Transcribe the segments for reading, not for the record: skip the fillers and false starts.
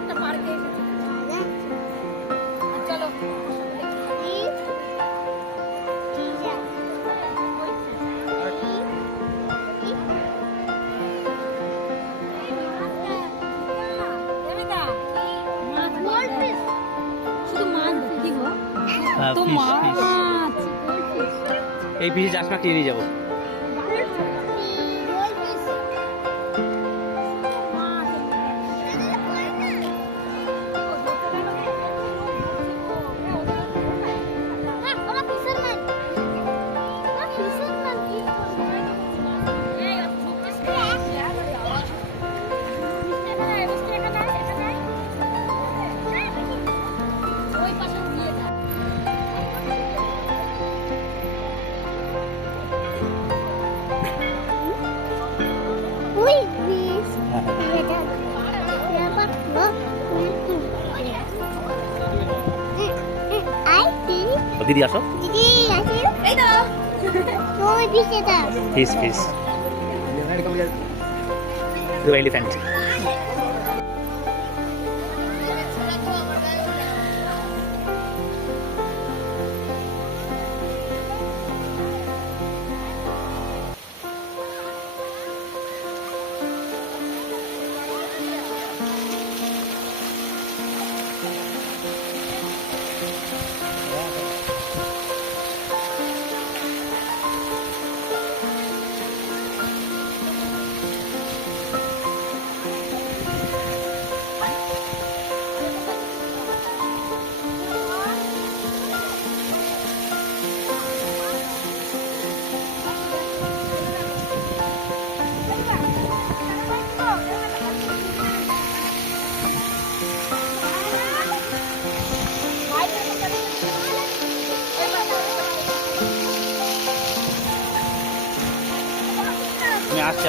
একটা পার্কে এসেছি। চলো শুধু মাছ কি গো? তো মাছ এই ফিশ চাষ কিনে নিয়ে যাবো। দিদি আসো। Fish fish elephant. আসছে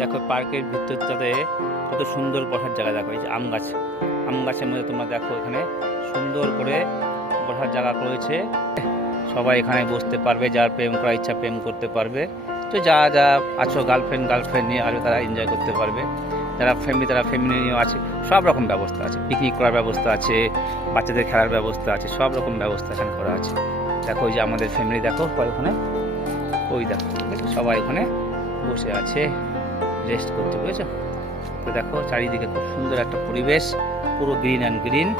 দেখো পার্কের ভিতরটাতে কত সুন্দর বসার জায়গা। দেখো এই যে আম গাছ, আম গাছের মধ্যে তোমরা দেখো এখানে সুন্দর করে বসার জায়গা রয়েছে। সবাই এখানে বসতে পারবে, যার প্রেম করার ইচ্ছা প্রেম করতে পারবে। তো যারা যা আছো গার্লফ্রেন্ড নিয়ে আসবে তারা এনজয় করতে পারবে, যারা ফ্যামিলি নিয়েও আছে। সব রকম ব্যবস্থা আছে, পিকনিক করার ব্যবস্থা আছে, বাচ্চাদের খেলার ব্যবস্থা আছে, সব রকম ব্যবস্থা এখানে করা আছে। দেখো ওই যে আমাদের ফ্যামিলি দেখো ওখানে, ওই দেখো সবাই ওখানে বসে আছে রেস্ট করতে, বুঝেছো? তো দেখো চারিদিকে খুব সুন্দর একটা পরিবেশ, পুরো গ্রিন অ্যান্ড গ্রিন।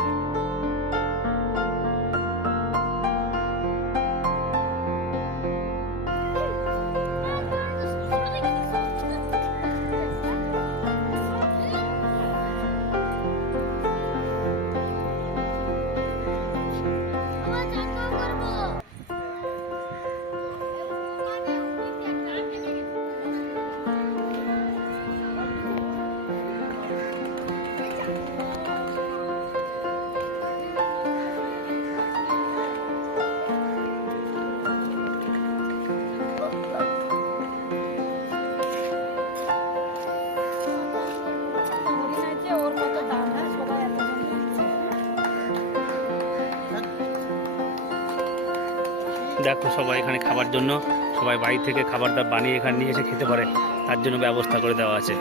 দেখো সবাই এখানে খাবার জন্য সবাই বাড়ি থেকে খাবার দাবার বানিয়ে এখানে নিয়ে এসে খেতে পারে, তার জন্য ব্যবস্থা করে দেওয়া আছে।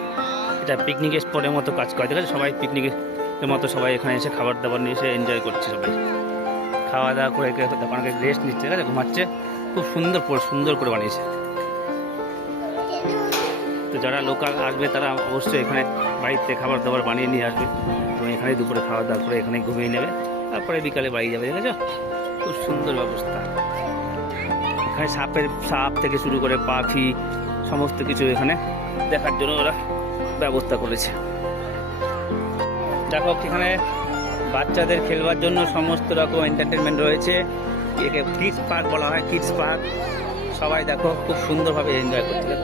এটা পিকনিক স্পটের মতো কাজ করে, ঠিক আছে? সবাই পিকনিকের মতো সবাই এখানে এসে খাবার দাবার নিয়ে এসে এনজয় করছে, সবাই খাওয়া দাওয়া করে তখন রেস্ট নিচ্ছে, ঠিক আছে? ঘুমাচ্ছে। খুব সুন্দর করে বানিয়েছে। তো যারা লোকাল আসবে তারা অবশ্যই এখানে বাড়িতে খাবার দাবার বানিয়ে নিয়ে আসবে এবং এখানে দুপুরে খাওয়া দাওয়া করে এখানে ঘুমিয়ে নেবে, তারপরে বিকালে বাড়ি যাবে, ঠিক আছে? খুব সুন্দর ব্যবস্থা। এখানে সাপ থেকে শুরু করে পাখি সমস্ত কিছু এখানে দেখার জন্য ওরা ব্যবস্থা করেছে। দেখো এখানে বাচ্চাদের খেলবার জন্য সমস্ত রকম এন্টারটেনমেন্ট রয়েছে। একে কিডস পার্ক বলা হয়, কিডস পার্ক। সবাই দেখো খুব সুন্দরভাবে এনজয় করছে।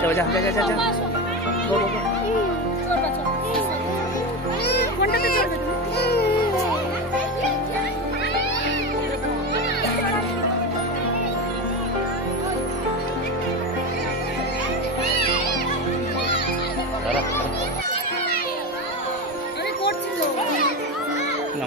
দেখো যা যা যা যা যা। না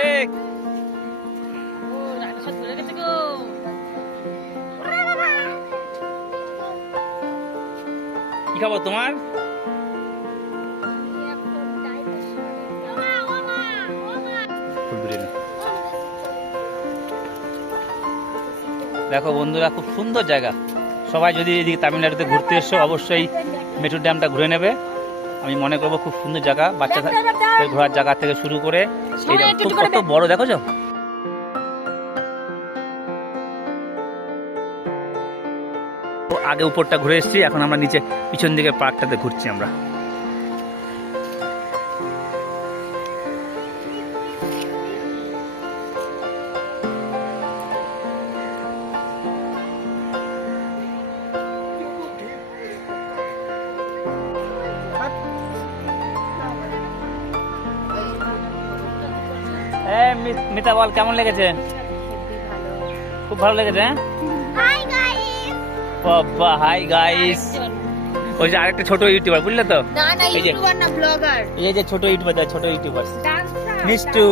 এই কি খাবো তোমার? দেখো বন্ধুরা, খুব সুন্দর জায়গা। সবাই যদি এদিকে তামিলনাড়ুতে ঘুরতে এসো অবশ্যই মেট্রো ড্যামটা ঘুরে নেবে। আমি মনে করবো খুব সুন্দর জায়গা, বাচ্চাদের ঘোরার জায়গা থেকে শুরু করে কত বড় দেখো তো। আগে উপরটা ঘুরে এসেছি, এখন আমরা নিচে পিছন দিকে পার্কটাতে ঘুরছি আমরা। মিতা বল কেমন লেগেছে? খুব ভালো লেগেছে। Hi guys. বাবা হাই গাইস। ওই যে আরেকটা ছোট ইউটিউবার বুঝলে তো? না না ইউটিউবার না ব্লগার। এই যে ছোট ইউটিউবার, ছোট ইউটিউবার ডান্সার মিষ্টু।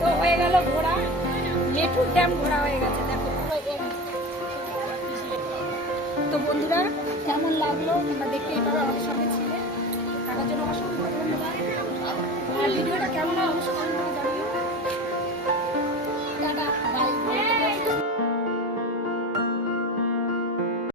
তো হয়ে গেল ঘোরা, মেঠুর ড্যাম ঘোরা হয়ে গেছে। দেখো পুরো তো বন্ধুরা কেমন লাগলো তোমরা দেখতেই পারো, আমাদের সঙ্গে ছিলে, তার জন্য অসংখ্য ধন্যবাদ। আর ভিডিওটা কেমন হয় অবশ্যই কমেন্ট করে জানাবে।